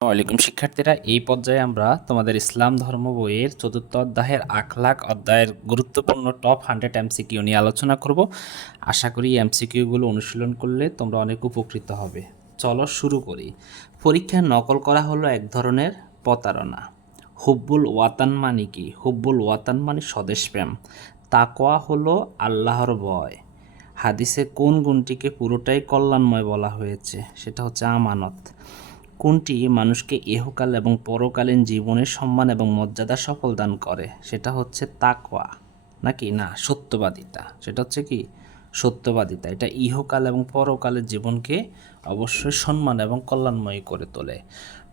ওয়ালাইকুম। শিক্ষার্থীরা, এই পর্যায়ে আমরা তোমাদের ইসলাম ধর্ম বইয়ের চতুর্থ অধ্যায়ের আখলাক অধ্যায়ের গুরুত্বপূর্ণ টপ হান্ড্রেড এমসিকিউ নিয়ে আলোচনা করব। আশা করি এমসিকিউগুলো অনুশীলন করলে তোমরা অনেক উপকৃত হবে। চলো শুরু করি। পরীক্ষায় নকল করা হলো এক ধরনের প্রতারণা। হুব্বুল ওয়াতান মানে কি? হুব্বুল ওয়াতান মানে স্বদেশপ্রেম তাকোয়া হলো আল্লাহর ভয়। হাদিসে কোন গুণটিকে পুরোটাই কল্যাণময় বলা হয়েছে? সেটা হচ্ছে আমানত। কোনটি মানুষকে ইহকাল এবং পরকালীন জীবনের সম্মান এবং মর্যাদা সফল দান করে? সেটা হচ্ছে তাকওয়া। নাকি? না, সত্যবাদিতা। সেটা হচ্ছে কি? সত্যবাদিতা। এটা ইহকাল এবং পরকালের জীবনকে অবশ্যই সম্মান এবং কল্যাণময় করে তোলে।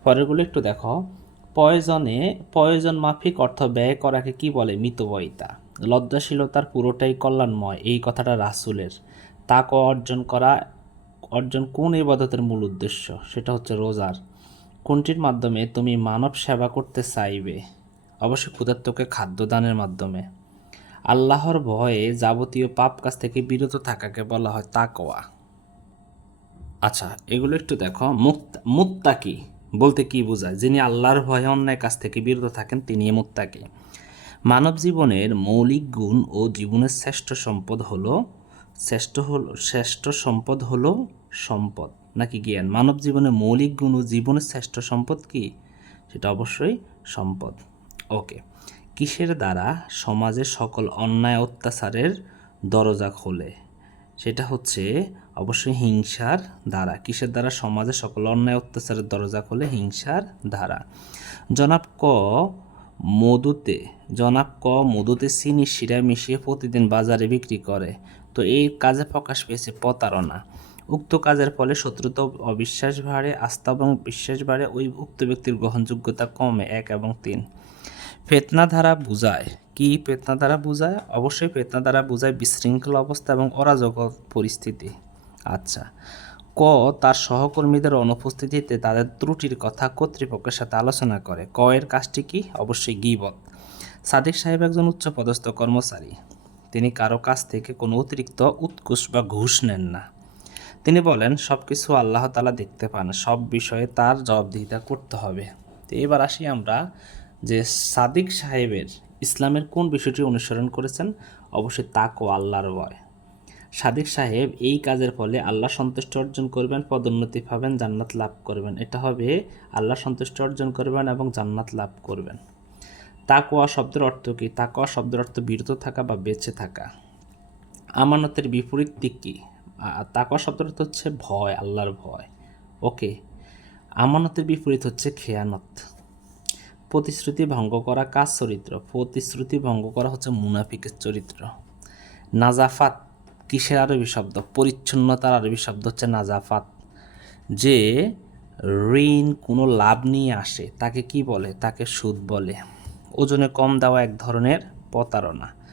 পরেরগুলো একটু দেখো। প্রয়োজনে প্রয়োজন মাফিক অর্থ ব্যয় করাকে কি বলে? মিতবয়িতা লজ্জাশীলতার পুরোটাই কল্যাণময়। এই কথাটা রাসুলের। তাকে অর্জন করা অর্জন কোন ইবাদতের মূল উদ্দেশ্য? সেটা হচ্ছে রোজার। কোনটির মাধ্যমে তুমি মানব সেবা করতে চাইবে? অবশ্যই ক্ষুধার্তকে খাদ্যদানের মাধ্যমে। আল্লাহর ভয়ে যাবতীয় পাপ কাজ থেকে বিরত থাকাকে বলা হয় তাকওয়া। আচ্ছা এগুলো একটু দেখো। মুক্ত, মুত্তাকি বলতে কি বোঝায়? যিনি আল্লাহর ভয়ে অন্যায় কাজ থেকে বিরত থাকেন তিনি মুত্তাকি। মানব জীবনের মৌলিক গুণ ও জীবনের শ্রেষ্ঠ সম্পদ হলো, শ্রেষ্ঠ হল, শ্রেষ্ঠ সম্পদ হলো সম্পদ নাকি জ্ঞান? মানব জীবনের মৌলিক গুণ ও জীবনের শ্রেষ্ঠ সম্পদ কি? সেটা অবশ্যই সম্পদ। ওকে, কিসের দ্বারা সমাজে সকল অন্যায় অত্যাচারের দরজা খোলে? সেটা হচ্ছে অবশ্যই হিংসার দ্বারা। কিসের দ্বারা সমাজে সকল অন্যায় অত্যাচারের দরজা খোলে? হিংসার দ্বারা। জনাব ক মধুতে, জনাব ক মধুতে চিনি শিরা মিশিয়ে প্রতিদিন বাজারে বিক্রি করে। তো এই কাজে প্রকাশ পেয়েছে প্রতারণা। উক্ত কাজের ফলে শত্রুতা অবিশ্বাস বাড়ে, আস্থা এবং বিশ্বাস বাড়ে, ওই উক্ত ব্যক্তির গ্রহণযোগ্যতা কমে, এক এবং তিন। ফেতনা ধারা বুঝায়। কি ফেতনা দ্বারা বুঝায়? অবশ্যই ফেতনা দ্বারা বুঝায় বিশৃঙ্খল অবস্থা এবং অরাজক পরিস্থিতি। আচ্ছা। ক তার সহকর্মীদের অনুপস্থিতিতে তাদের ত্রুটির কথা কর্তৃপক্ষের সাথে আলোচনা করে। ক এর কাজটি কি? অবশ্যই গিবত। সাদিক সাহেব একজন উচ্চপদস্থ কর্মচারী। তিনি কারও কাছ থেকে কোনো অতিরিক্ত উৎকুশ বা ঘুষ নেন না। তিনি বলেন সব কিছু আল্লাহ তালা দেখতে পান, সব বিষয়ে তার জবাবদিহিতা করতে হবে। তো এবার আসি আমরা যে সাদিক সাহেবের ইসলামের কোন বিষয়টি অনুসরণ করেছেন? অবশ্যই তাক ও আল্লাহর ভয় সাদিক সাহেব, এই কাজের ফলে আল্লাহ সন্তুষ্টি অর্জন করবেন, পদোন্নতি পাবেন, জান্নাত লাভ করবেন। এটা হবে আল্লাহ সন্তুষ্ট অর্জন করবেন এবং জান্নাত লাভ করবেন। তাকোয়া শব্দের অর্থ কী? তাকোয়া শব্দের অর্থ বিরত থাকা বা বেঁচে থাকা। আমানতের বিপরীত দিক কি? তাকোয়া শব্দের অর্থ হচ্ছে ভয়, আল্লাহর ভয়। ওকে আমানতের বিপরীত হচ্ছে খেয়ানত। প্রতিশ্রুতি ভঙ্গ করা কাজ চরিত্র? প্রতিশ্রুতি ভঙ্গ করা হচ্ছে মুনাফিকের চরিত্র। নাজাফাত কিসের আরবি শব্দ? পরিচ্ছন্নতার আরবি শব্দ হচ্ছে নাজাফাত। যে ঋণ কোনো লাভ নিয়ে আসে, তাকে কি বলে? তাকে সুদ বলে। ওজনে কম দেওয়া এক ধরনের প্রতারণা।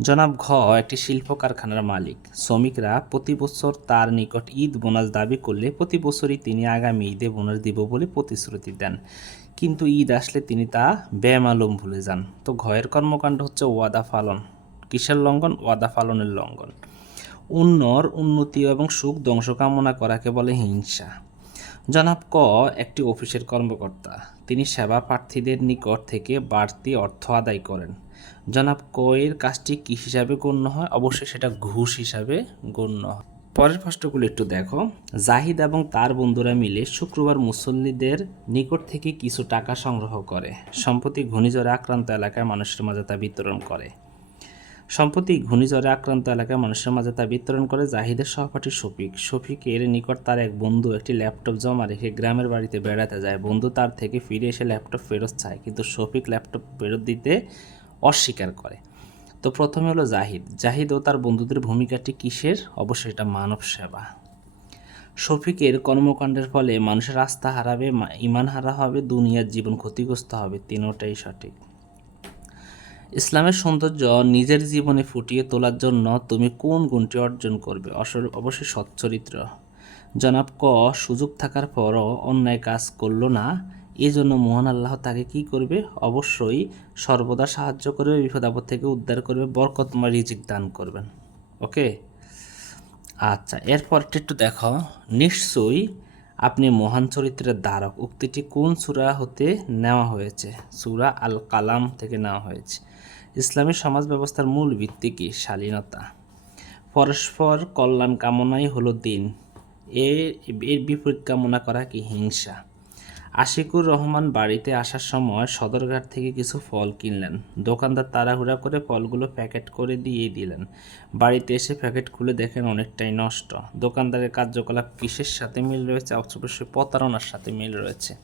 জনাব ঘ একটি শিল্প কারখানার মালিক। শ্রমিকরা প্রতি বছর তার নিকট ঈদ বোনাস দাবি করলে প্রতি বছরই তিনি আগামী ঈদে বোনাস দিব বলে প্রতিশ্রুতি দেন। কিন্তু ঈদ আসলে তিনি তা বেমালুম ভুলে যান। তো ঘয়ের কর্মকাণ্ড হচ্ছে ওয়াদা পালন। কিসের লঙ্ঘন? ওয়াদা পালনের লঙ্ঘন। উন্নর, উন্নতি এবং সুখ ধ্বংস কামনা করাকে বলে হিংসা। জনাব ক একটি অফিসের কর্মকর্তা। তিনি সেবা প্রার্থীদের নিকট থেকে বাড়তি অর্থ আদায় করেন। জনাব ক এর কাজটি কী হিসাবে গণ্য হয়? অবশ্যই সেটা ঘুষ হিসাবে গণ্য হয়। পরের প্রশ্নগুলো একটু দেখো। জাহিদ এবং তার বন্ধুরা মিলে শুক্রবার মুসল্লিদের নিকট থেকে কিছু টাকা সংগ্রহ করে। সম্প্রতি ঘূর্ণিঝড়ে আক্রান্ত এলাকায় মানুষের মাঝে তা বিতরণ করে। সম্প্রতি ঘূর্ণিঝড়ে আক্রান্ত এলাকায় মানুষের মাঝে তা বিতরণ করে জাহিদের সহপাঠী শফিক। শফিকের নিকট তার এক বন্ধু একটি ল্যাপটপ জমা রেখে গ্রামের বাড়িতে বেড়াতে যায়। বন্ধু তার থেকে ফিরে এসে ল্যাপটপ ফেরত চায়, কিন্তু শফিক ল্যাপটপ ফেরত দিতে অস্বীকার করে। তো প্রথমে হলো জাহিদ। জাহিদ ও তার বন্ধুদের ভূমিকাটি কিসের? অবশ্যই এটা মানব সেবা। শফিকের কর্মকাণ্ডের ফলে মানুষের আস্থা হারাবে ইমান হারা হবে, দুনিয়ার জীবন ক্ষতিগ্রস্ত হবে, তিনোটাই সঠিক। ইসলামের সৌন্দর্য নিজের জীবনে ফুটিয়ে তোলার জন্য তুমি কোন গুণটি অর্জন করবে? অবশ্যই সচ্চরিত্র জনাব ক, সুযোগ থাকার পরও অন্যায় কাজ করল না এই জন্য মহান আল্লাহ তাকে কি করবে? অবশ্যই সর্বদা সাহায্য করবে, বিপদ আপদ থেকে উদ্ধার করবে, বরকতময় রিজিক দান করবেন। ওকে আচ্ছা এরপরটা একটু দেখো। নিশ্চয়ই আপনি মহান চরিত্রের ধারক। উক্তিটি কোন সুরা হতে নেওয়া হয়েছে? সুরা আল কালাম থেকে নেওয়া হয়েছে। ইসলামী সমাজ ব্যবস্থার মূল ভিত্তি কি? শালীনতা। পরস্পর কল্যাণ কামনাই হলো দিন। এর এর বিপরীত কামনা করা কি? হিংসা। আশিকুর রহমান বাড়িতে আসার সময় সদরঘাট থেকে কিছু ফল কিনলেন। দোকানদার তাড়াহুড়া করে ফলগুলো প্যাকেট করে দিয়ে দিলেন। বাড়িতে এসে প্যাকেট খুলে দেখেন অনেকটাই নষ্ট। দোকানদারের কার্যকলাপ কিসের সাথে মিল রয়েছে? অবশ্যই প্রতারণার সাথে মিল রয়েছে।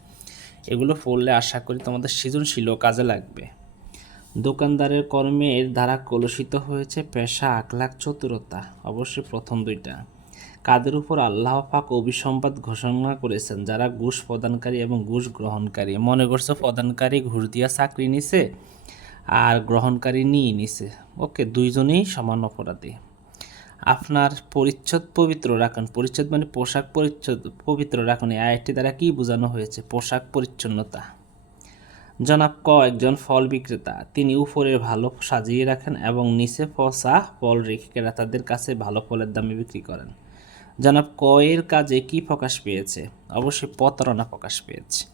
এগুলো পড়লে আশা করি তোমাদের সৃজনশীলও কাজে লাগবে। দোকানদারের কর্মের দ্বারা কলুষিত হয়েছে পেশা, আখলাখ, চতুরতা। অবশ্যই প্রথম দুইটা। কাদের উপর আল্লাহ পাক অভিসম্পাদ ঘোষণা করেছেন? যারা ঘুষ প্রদানকারী এবং ঘুষ গ্রহণকারী। মনে করছ প্রদানকারী ঘুষ দিয়া চাকরি নিছে আর গ্রহণকারী নিয়ে নিছে। ওকে, দুইজনেই সমান অপরাধী। আপনার পরিচ্ছদ পবিত্র রাখুন। পরিচ্ছদ মানে পোশাক পরিচ্ছদ পবিত্র রাখুন। এই আয়টি দ্বারা কি বোঝানো হয়েছে? পোশাক পরিচ্ছন্নতা। জনাব ক, একজন ফল বিক্রেতা। তিনি উপরে ভালো সাজিয়ে রাখেন এবং নিচে পচা ফল রেখে ক্রেতাদের কাছে ভালো ফলের দামে বিক্রি করেন। জনাব ক এর কাজে কি প্রকাশ পেয়েছে? অবশ্যই প্রতারণা প্রকাশ পেয়েছে।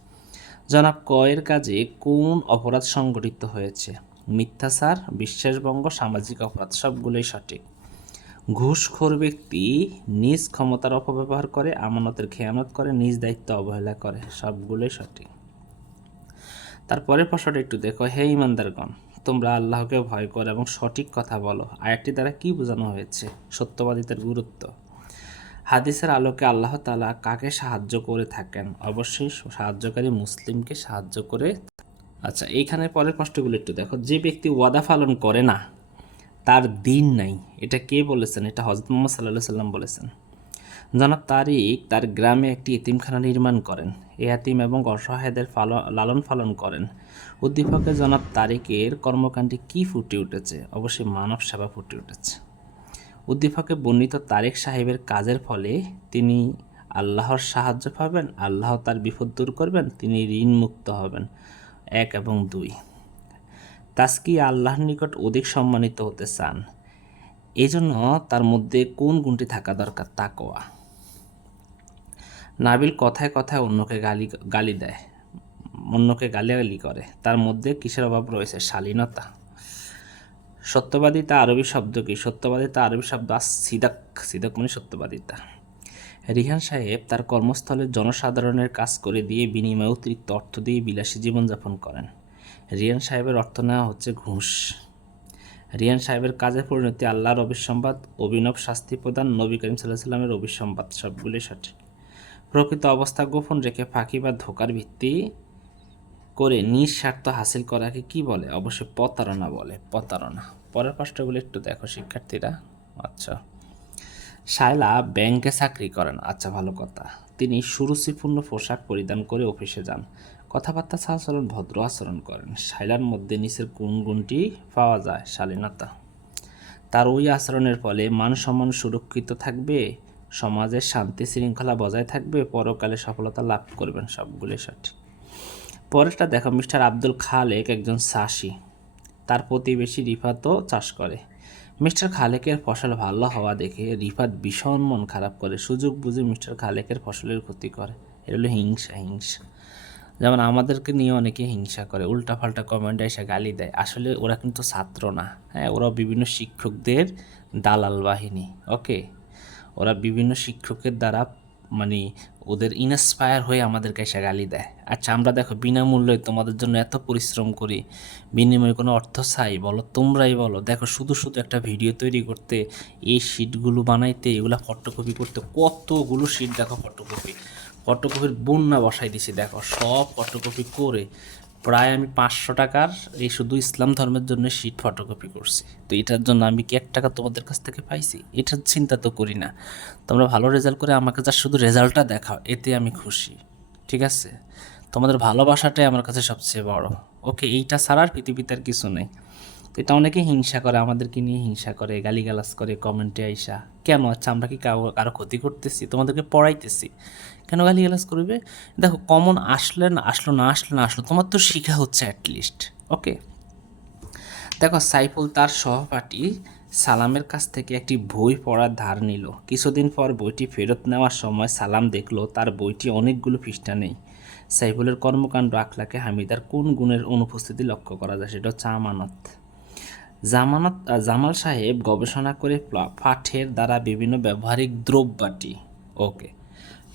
জনাব ক এর কাজে কোন অপরাধ সংগঠিত হয়েছে? মিথ্যাচার বিশ্বাসভঙ্গ সামাজিক অপরাধ, সবগুলোই সঠিক। ঘুষখোর ব্যক্তি নিজ ক্ষমতার অপব্যবহার করে, আমানতের খেয়ানত করে, নিজ দায়িত্ব অবহেলা করে, সবগুলোই সঠিক। তারপরে প্রশ্নটা একটু দেখো। হে ইমানদারগণ, তোমরা আল্লাহকে ভয় করো এবং সঠিক কথা বলো। আয়াতটি দ্বারা কি বোঝানো হয়েছে? সত্যবাদিতার গুরুত্ব। হাদিসের আলোকে আল্লাহ তাআলা কাকে সাহায্য করে থাকেন? অবশ্যই সাহায্যকারী মুসলিমকে সাহায্য করে আচ্ছা এইখানে পরের প্রশ্নগুলো একটু দেখো। যে ব্যক্তি ওয়াদা পালন করে না, তার দিন নাই। এটা কে বলেছেন? এটা হজরত মোহাম্মদ সাল্লাহ সাল্লাম বলেছেন। জনাব তারিক তার গ্রামে একটি এতিমখানা নির্মাণ করেন। এই এতিম এবং অসহায়দের লালন পালন করেন। উদ্দীপকে জনাব তারিকের কর্মকাণ্ডে কি ফুটে উঠেছে? অবশ্যই মানব সেবা ফুটে উঠেছে। উদ্দীপকে বর্ণিত তারেক সাহেবের কাজের ফলে তিনি আল্লাহর সাহায্য পাবেন, আল্লাহ তার বিপদ দূর করবেন, তিনি ঋণ মুক্ত হবেন। এক এবং দুই। তাস্কি আল্লাহর নিকট অধিক সম্মানিত হতে চান। এই জন্য তার মধ্যে কোন গুণটি থাকা দরকার? তাকোয়া নাবিল কথায় কথায় অন্যকে গালি গালি দেয়, অন্যকে গালিগালি করে। তার মধ্যে কিসের অভাব রয়েছে? শালীনতা। সত্যবাদিতা আরবি শব্দ কি? সত্যবাদিতা আরবি শব্দ সিদাক সিদাক মানে সত্যবাদিতা রিহান সাহেব তার কর্মস্থলে জনসাধারণের কাজ করে দিয়ে বিনিময়ে অতিরিক্ত অর্থ দিয়ে বিলাসী জীবনযাপন করেন। রিয়ান সাহেবের অর্থ নেওয়া হচ্ছে ঘুষ। রিয়ান সাহেবের কাজের পরিণতি আল্লাহর অবিসম্বাদ অভিনব শাস্তি প্রদান, নবী করিম সাল্লাহ সাল্লামের অবিসম্বাদ সবগুলি সঠিক। প্রকৃত অবস্থা গোপন রেখে ফাঁকি বা ধোকার ভিত্তি করে নিঃস্বার্থ হাসিল করাকে কি বলে? অবশ্যই প্রতারণা বলে, প্রতারণা। পরের প্রশ্নগুলো একটু দেখো, শিক্ষার্থীরা। আচ্ছা। শায়লা ব্যাংকে চাকরি করেন। আচ্ছা ভালো কথা। তিনি সুরুচিপূর্ণ পোশাক পরিধান করে অফিসে যান। কথাবার্তা চালচলন ভদ্র আচরণ করেন। শায়লার মধ্যে নিচের কোন গুণটি পাওয়া যায়, শালীনতা। তার ওই আচরণের ফলে মান সম্মান সুরক্ষিত থাকবে, সমাজের শান্তি শৃঙ্খলা বজায় থাকবে, পরকালে সফলতা লাভ করবেন সবগুলি সঠিক। পরেরটা দেখো, মিস্টার আব্দুল খালেক একজন চাষি। তার প্রতিবেশী রিফাতও চাষ করে। মিস্টার খালেকের ফসল ভালো হওয়া দেখে রিফাত ভীষণ মন খারাপ করে। সুযোগ বুঝে মিস্টার খালেকের ফসলের ক্ষতি করে। এটা হলো হিংসা হিংসা। যেমন আমাদেরকে নিয়ে অনেকে হিংসা করে, উল্টাপাল্টা কমেন্ট এসে গালি দেয়। আসলে ওরা কিন্তু ছাত্র না। হ্যাঁ ওরা বিভিন্ন শিক্ষকদের দালাল বাহিনী ওকে ওরা বিভিন্ন শিক্ষকের দ্বারা মানে ওদের ইনস্পায়ার হয়ে আমাদেরকে এসে গালি দেয়। আচ্ছা আমরা দেখো, বিনামূল্যে তোমাদের জন্য এত পরিশ্রম করি, বিনিময়ে কোনো অর্থ চাই বলো, তোমরাই বলো। দেখো, শুধু শুধু একটা ভিডিও তৈরি করতে, এই শিটগুলো বানাইতে, এগুলো ফটোকপি করতে, কতগুলো শিট দেখো ফটোকপি ফটোকপির বন্যা বসাই দিছি, দেখো, সব ফটোকপি করে প্রায় আমি পাঁচশো টাকার এই শুধু ইসলাম ধর্মের জন্য শিট ফটোকপি করছি। তো এটার জন্য আমি কি এক টাকা তোমাদের কাছ থেকে পাইছি? এটার চিন্তা তো করি না। তোমরা ভালো রেজাল্ট করে আমাকে যা শুধু রেজাল্টটা দেখাও, এতে আমি খুশি। ঠিক আছে? তোমাদের ভালোবাসাটাই আমার কাছে সবচেয়ে বড়। ওকে, এইটা ছাড়ার পৃথিবীতে আর কিছু নেই। তো এটা অনেকে হিংসা করে, আমাদেরকে নিয়ে হিংসা করে, গালিগালাজ করে, কমেন্টে আইসা। কেন? আচ্ছা আমরা কি কারও ক্ষতি করতেছি? তোমাদেরকে পড়াইতেছি। কেন গালিগালাজ করবে? দেখো কমন আসলে না, আসলো না আসলো না, আসলো, তোমার তো শিখা হচ্ছে অ্যাটলিস্ট ওকে দেখো, সাইফুল তার সহপাঠী সালামের কাছ থেকে একটি বই পড়ার ধার নিল। কিছুদিন পর বইটি ফেরত নেওয়ার সময় সালাম দেখল, তার বইটি অনেকগুলো পৃষ্ঠা নেই। সাইফুলের কর্মকাণ্ড আখলাকে হামিদার কোন গুণের অনুপস্থিতি লক্ষ্য করা যায় সেটা হচ্ছে আমানত। জামানত জামাল সাহেব গবেষণা করে পাঠের দ্বারা বিভিন্ন ব্যবহারিক দ্রব্যাটি ওকে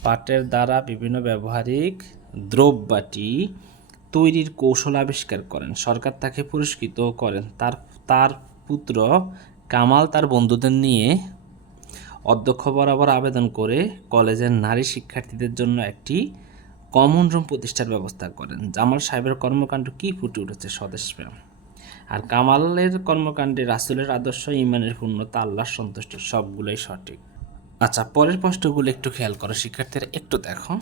পাঠের দ্বারা বিভিন্ন ব্যবহারিক দ্রব্যাটি তৈরির কৌশল আবিষ্কার করেন। সরকার তাকে পুরস্কৃত করেন। তার তার পুত্র কামাল তার বন্ধুদের নিয়ে অধ্যক্ষ বরাবর আবেদন করে কলেজের নারী শিক্ষার্থীদের জন্য একটি কমন রুম প্রতিষ্ঠার ব্যবস্থা করেন। জামাল সাহেবের কর্মকাণ্ড কি ফুটে উঠেছে স্বদেশ প্রেম আর কামালের কর্মকাণ্ডে রাসুলের আদর্শ ইমানের পূর্ণতা, আল্লাহর সন্তুষ্টি সবগুলোই সঠিক। আচ্ছা পরের প্রশ্নগুলো একটু খেয়াল করো, শিক্ষার্থীরা একটু দেখো।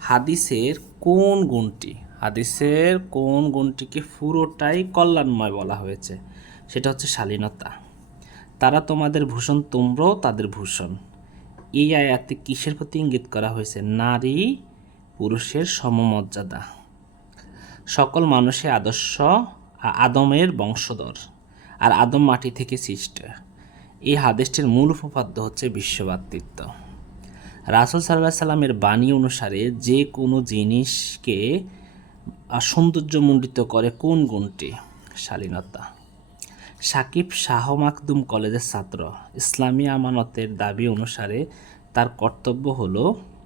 হাদিসের কোন গুণটি? হাদিসের কোন গুণটিকে পুরোটাই কল্যাণময় বলা হয়েছে? সেটা হচ্ছে শালীনতা। তারা তোমাদের ভূষণ, তোমরাও তাদের ভূষণ। এই আয়াতে কিসের প্রতি ইঙ্গিত করা হয়েছে? নারী পুরুষের সমমর্যাদা। সকল মানুষের আদর্শ আদমের বংশধর। আর আদম মাটি থেকে সৃষ্ট। এই হাদেশটির মূল উপপাদ্য হচ্ছে বিশ্বভাতৃত্ব রাসুল সাল্লাহ সাল্লামের বাণী অনুসারে যে কোনো জিনিসকে সৌন্দর্যমণ্ডিত করে কোন গুণটি? শালীনতা। সাকিব শাহ মাকদুম কলেজের ছাত্র। ইসলামী আমানতের দাবি অনুসারে তার কর্তব্য হলো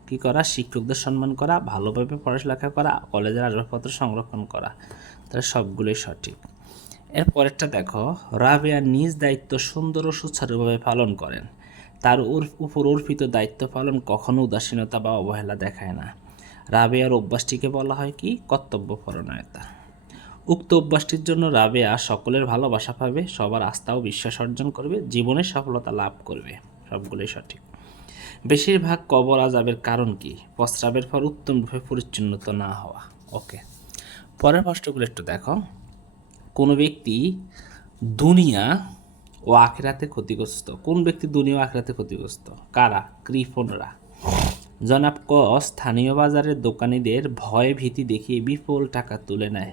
কি করা? শিক্ষকদের সম্মান করা, ভালোভাবে পড়ালেখা করা, কলেজের আসবাবপত্র সংরক্ষণ করা। তাহলে সবগুলোই সঠিক। এর পরেরটা দেখো, রাবেয়া নিজ দায়িত্ব সুন্দর ও সুচারুভাবে পালন করেন। তার উপর অর্পিত দায়িত্ব পালন কখনো উদাসীনতা বা অবহেলা দেখায় না। রাবেয়ার অভ্যাসটিকে বলা হয় কি? কর্তব্য পরণয়তা উক্ত অভ্যাসটির জন্য রাবেয়া সকলের ভালোবাসা পাবে, সবার আস্থা ও বিশ্বাস অর্জন করবে জীবনের সফলতা লাভ করবে। সবগুলোই সঠিক। বেশিরভাগ কবর আজাবের কারণ কি? প্রস্রাবের পর উত্তমরূপে পরিচ্ছন্নত না হওয়া। ওকে। পরের প্রশ্নগুলো একটু দেখো। কোনো ব্যক্তি দুনিয়া ও আখেরাতে ক্ষতিগ্রস্ত। কোন ব্যক্তি দুনিয়া ও আখেরাতে ক্ষতিগ্রস্ত? কারা? কৃপণরা জনাব ক, স্থানীয় বাজারের দোকানিদের ভয় ভীতি দেখিয়ে বিপুল টাকা তুলে নেয়।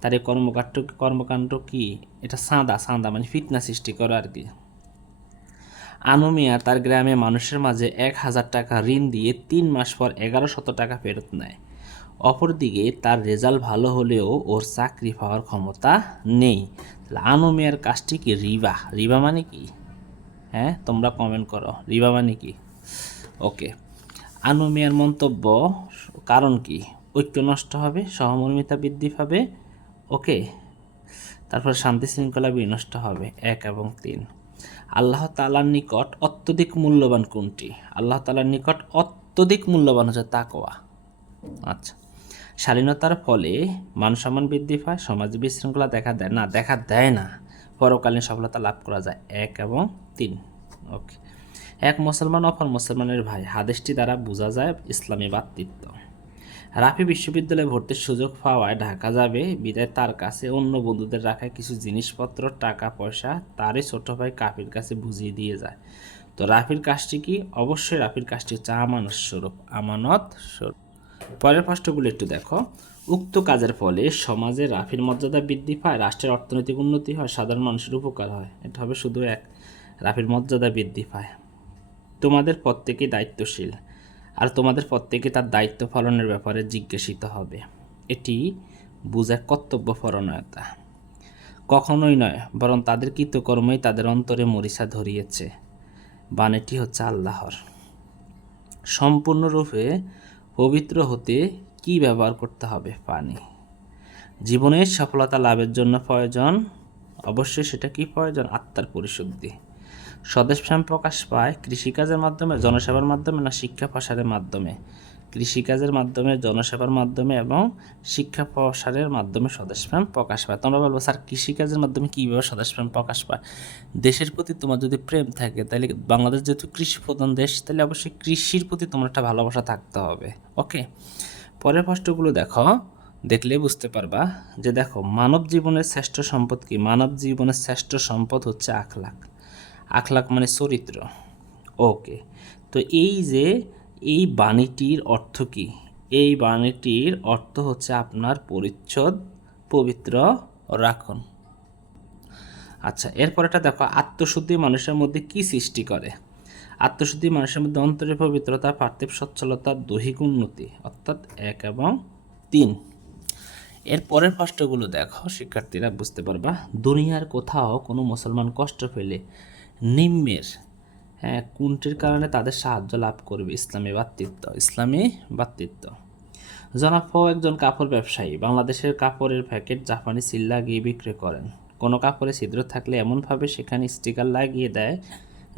তার এই কর্মকাণ্ড কর্মকাণ্ড কি? এটা সাদা সাদা মানে ফিতনা সৃষ্টি করে আর কি। আনুমিয়া তার গ্রামে মানুষের মাঝে এক হাজার টাকা ঋণ দিয়ে তিন মাস পর এগারো শত টাকা ফেরত নেয়। অপরদিকে তার রেজাল্ট ভালো হলেও ওর চাকরি পাওয়ার ক্ষমতা নেই। তাহলে আনুমিয়ার কাজটি কি রিবা? রিবা মানে কি? হ্যাঁ তোমরা কমেন্ট করো। রিবা মানে কি? ওকে আনু আনুমিয়ার মন্তব্য কারণ কি? ঐক্য নষ্ট হবে, সহমর্মিতা বৃদ্ধি পাবে ওকে তারপর শান্তি শৃঙ্খলা বিনষ্ট হবে, এক এবং তিন। আল্লাহ তালার নিকট অত্যধিক মূল্যবান কোনটি? আল্লাহ তালার নিকট অত্যধিক মূল্যবান হচ্ছে তাকোয়া আচ্ছা। শালীনতার ফলে মান সম্মান বৃদ্ধি পায়, সমাজে বিশৃঙ্খলা দেখা দেয় না, দেখা দেয় না। পরকালীন সফলতা লাভ করা যায়। এক এবং তিন। ওকে এক মুসলমান অপর মুসলমানের ভাই। হাদেশটি দ্বারা বোঝা যায় ইসলামী বাতৃত্ব রাফি বিশ্ববিদ্যালয়ে ভর্তির সুযোগ পাওয়ায় ঢাকা যাবে, বিদায় তার কাছে অন্য বন্ধুদের রাখায় কিছু জিনিসপত্র, টাকা, পয়সা তারই ছোট ভাই কাফির কাছে বুঝিয়ে দিয়ে যায়। তো রাফির কাজটি কি? অবশ্যই রাফির কাজটি হচ্ছে আমানত স্বরূপ। আমানত স্বরূপ। পরের প্রশ্নগুলো একটু দেখো। উক্ত কাজের ফলে সমাজে রাফির মর্যাদা বৃদ্ধি পায়, রাষ্ট্রের অর্থনৈতিক উন্নতি হয়, সাধারণ মানুষের উপকার হয়। এটা হবে শুধু এক, রাফির মর্যাদা বৃদ্ধি পায়। তোমাদের প্রত্যেকেই দায়িত্বশীল, আর তোমাদের প্রত্যেকে তার দায়িত্ব পালনের ব্যাপারে জিজ্ঞাসিত হবে। এটি বোঝায় কর্তব্য পরণয়তা কখনোই নয়, বরং তাদের কৃতকর্মই তাদের অন্তরে মরিচা ধরিয়েছে। বাণীটি হচ্ছে আল্লাহর। সম্পূর্ণরূপে পবিত্র হতে কি ব্যবহার করতে হবে? পানি। জীবনের সফলতা লাভের জন্য প্রয়োজন। অবশ্যই সেটা কি প্রয়োজন? আত্মার পরিশুদ্ধি। স্বদেশ প্রকাশ পায় কৃষিকাজের মাধ্যমে, জনসেবার মাধ্যমে না শিক্ষা প্রসারের মাধ্যমে? কৃষিকাজের মাধ্যমে, জনসেবার মাধ্যমে এবং শিক্ষা প্রসারের মাধ্যমে স্বদেশপ্রেম প্রকাশ পায়। তোমরা বলব, স্যার, কৃষিকাজের মাধ্যমে কীভাবে স্বদেশপ্রেম প্রকাশ পায়? দেশের প্রতি তোমার যদি প্রেম থাকে তাহলে বাংলাদেশ যেহেতু কৃষি প্রধান দেশ তাহলে অবশ্যই কৃষির প্রতি তোমার একটা ভালোবাসা থাকতে হবে। ওকে? পরের প্রশ্নগুলো দেখো। দেখলে বুঝতে পারবা যে দেখো, মানব জীবনের শ্রেষ্ঠ সম্পদ কি? মানব জীবনের শ্রেষ্ঠ সম্পদ হচ্ছে আখলাখ। আখলাখ মানে চরিত্র। ওকে? তো এই যে এই বাণীটির অর্থ কি? এই বাণীটির অর্থ হচ্ছে আপনার পরিচ্ছদ, পবিত্র রাখুন। আচ্ছা এরপরেটা দেখো, আত্মশুদ্ধি মানুষের মধ্যে কি সৃষ্টি করে? আত্মশুদ্ধি মানুষের মধ্যে অন্তরের পবিত্রতা, পার্থিব সচ্ছলতা, দৈহিক উন্নতি, অর্থাৎ এক এবং তিন। এর পরের প্রশ্নগুলো দেখো, শিক্ষার্থীরা বুঝতে পারবা। দুনিয়ার কোথাও কোনো মুসলমান কষ্ট পেলে নিম্নের কোনটির কারণে তাদের সাহায্য লাভ করবে ইসলামী বাতৃত্ব ইসলামী বাতৃত্ব জনাব ফ একজন কাপড় ব্যবসায়ী, বাংলাদেশের কাপড়ের প্যাকেট জাপানি সিল লাগিয়ে বিক্রি করেন। কোনো কাপড়ে ছিদ্র থাকলে এমনভাবে সেখানে স্টিকার লাগিয়ে দেয়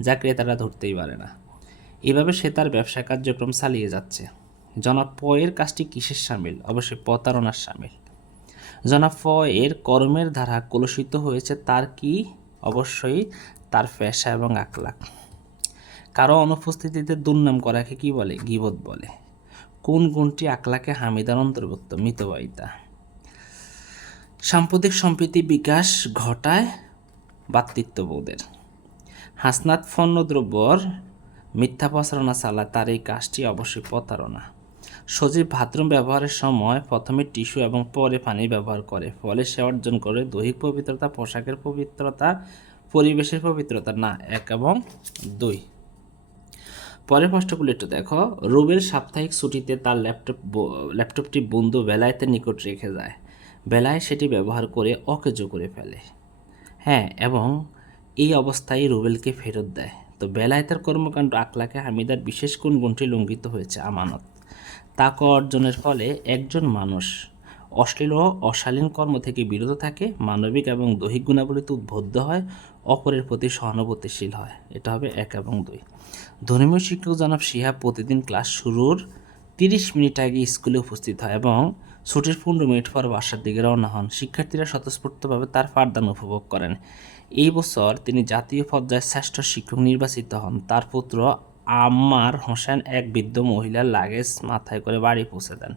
যা ক্রেতারা ধরতেই পারে না। এভাবে সে তার ব্যবসা কার্যক্রম চালিয়ে যাচ্ছে। জনাব প এর কাজটি কিসের সামিল? অবশ্যই প্রতারণার সামিল। জনাব এর কর্মের ধারা কলুষিত হয়েছে, তার কি? অবশ্যই তার পেশা এবং আকলাক কারও অনুপস্থিতিতে দুর্নাম করাকে কি বলে? গিবত বলে। কোন গুণটি আকলাকে হামিদার অন্তর্ভুক্ত? মিতবায়িতা সাম্প্রতিক সম্প্রীতি বিকাশ ঘটায় বাতৃত্ববোধের। হাসনাত পণ্যদ্রব্যর মিথ্যা প্রচারণা চালা তার এই কাজটি অবশ্যই প্রতারণা। সজীব বাথরুম ব্যবহারের সময় প্রথমে টিস্যু এবং পরে পানি ব্যবহার করে, ফলে সে অর্জন করে দৈহিক পবিত্রতা, পোশাকের পবিত্রতা, পরিবেশের পবিত্রতা। না, এক এবং দুই। পরের প্রশ্নগুলো একটু দেখো। রুবেল সাপ্তাহিক ছুটিতে তার ল্যাপটপ ল্যাপটপটি বন্ধু বেলায়েতের নিকট রেখে যায়। বেলায় সেটি ব্যবহার করে অকেজো করে ফেলে। হ্যাঁ এবং এই অবস্থায় রুবেলকে ফেরত দেয়। তো বেলায়েতের কর্মকাণ্ড আকলাকে হামিদার বিশেষ কোন গুণটি লঙ্ঘিত হয়েছে আমানত। তাকে অর্জনের ফলে একজন মানুষ অশ্লীল ও অশালীন কর্ম থেকে বিরত থাকে, মানবিক এবং দৈহিক গুণাবলীতে উদ্বুদ্ধ হয়, অপরের প্রতি সহানুভূতিশীল হয়। এটা হবে এক এবং দুই। ধর্মীয় শিক্ষক জনাব শিহাব প্রতিদিন ক্লাস শুরুর তিরিশ মিনিট আগে স্কুলে উপস্থিত হয় এবং ছুটির পনেরো মিনিট পর বাসার দিকে রওনা হন। শিক্ষার্থীরা স্বতঃস্ফূর্তভাবে তার পাঠদান উপভোগ করেন। এই বছর তিনি জাতীয় পর্যায়ে শ্রেষ্ঠ শিক্ষক নির্বাচিত হন। তার পুত্র আম্মার হোসেন এক বৃদ্ধ মহিলার লাগেজ মাথায় করে বাড়ি পৌঁছে দেন।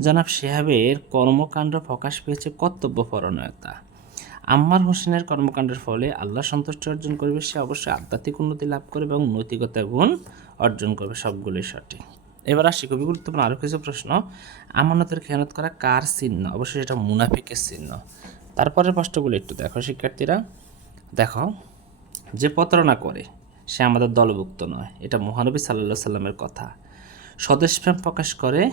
জনাব শেহাবের কর্মকাণ্ড প্রকাশ পেয়েছে কর্তব্য পরণয়তা আম্মার হোসেনের কর্মকাণ্ডের ফলে আল্লাহ সন্তুষ্টি অর্জন করবে, সে অবশ্যই আধ্যাত্মিক উন্নতি লাভ করবে এবং নৈতিকতা গুণ অর্জন করবে, সবগুলোই সঠিক। এবার আসি খুবই গুরুত্বপূর্ণ আরও কিছু প্রশ্ন। আমানতের খেয়ানত করা কার চিহ্ন? অবশ্যই এটা মুনাফিকের চিহ্ন। তারপরের প্রশ্নগুলো একটু দেখো, শিক্ষার্থীরা। দেখো, যে প্রতারণা করে, সে আমাদের দলভুক্ত নয়। এটা মহানবী সাল্লাহ সাল্লামের কথা। স্বদেশপ্রেম প্রকাশ করে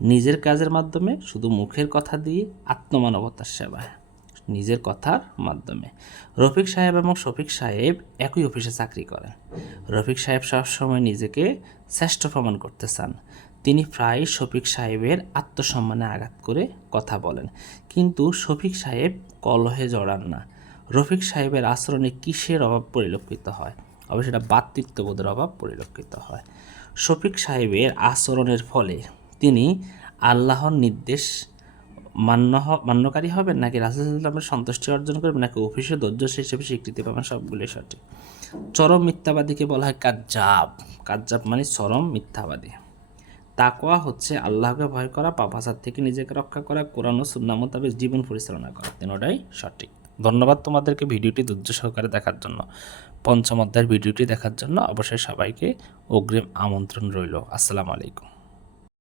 নিজের কাজের মাধ্যমে, শুধু মুখের কথা দিয়ে আত্মমানবতার সেবায় নিজের কথার মাধ্যমে। রফিক সাহেব এবং শফিক সাহেব একই অফিসে চাকরি করেন। রফিক সাহেব সবসময় নিজেকে শ্রেষ্ঠ প্রমাণ করতে চান। তিনি প্রায় শফিক সাহেবের আত্মসম্মানে আঘাত করে কথা বলেন। কিন্তু শফিক সাহেব কলহে জড়ান না। রফিক সাহেবের আচরণে কিসের অভাব পরিলক্ষিত হয়? অবশ্যই এটা বাতৃত্ববোধের অভাব পরিলক্ষিত হয়। শফিক সাহেবের আচরণের ফলে তিনি আল্লাহর নির্দেশ মান্য মান্যকারী হবেন? নাকি রাসুলামের সন্তুষ্টি অর্জন করবেন? নাকি অফিসে ধৈর্য হিসেবে স্বীকৃতি পাবেন? সবগুলি সঠিক। চরম মিথ্যাবাদীকে বলা হয় কাজ্জাব। কাজ্জাব মানে চরম মিথ্যাবাদী। তাকওয়া হচ্ছে আল্লাহকে ভয় করা পাপাচার থেকে নিজেকে রক্ষা করা, কোরআন ও সুন্না মোতাবেক জীবন পরিচালনা করা। তিনোটাই সঠিক। ধন্যবাদ তোমাদেরকে ভিডিওটি ধৈর্য সহকারে দেখার জন্য। পঞ্চম অধ্যায়ের ভিডিওটি দেখার জন্য অবশ্যই সবাইকে অগ্রিম আমন্ত্রণ রইল। আসসালামু আলাইকুম।